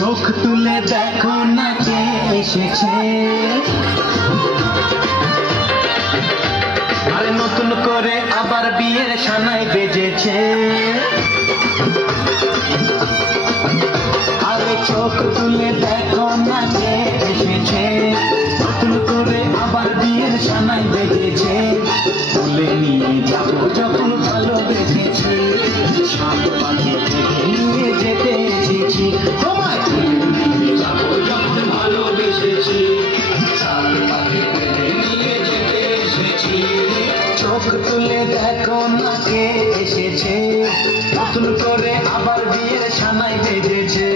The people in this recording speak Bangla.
চোখ তুলে দেখো না কে এসেছে, আরে নতুন করে আবার বিয়ের সানাই বেজেছে। আরে চোখ তুলে দেখো না কে এসেছে, নতুন করে আবার বিয়ের সানাই বেজেছে। তুলে নিয়ে যাবো যখন ভালোবেসেছি, সাত পাখি থেকে নিয়ে যেতে এসেছি। তোমায় তুলে নিয়ে যাবো যখন ভালোবেসেছি, সাত পাখি থেকে নিয়ে যেতে এসেছি। চোখ তুলে দেখো না কে এসেছে, নতুন করে আবার বিয়ের সানাই বেজেছে।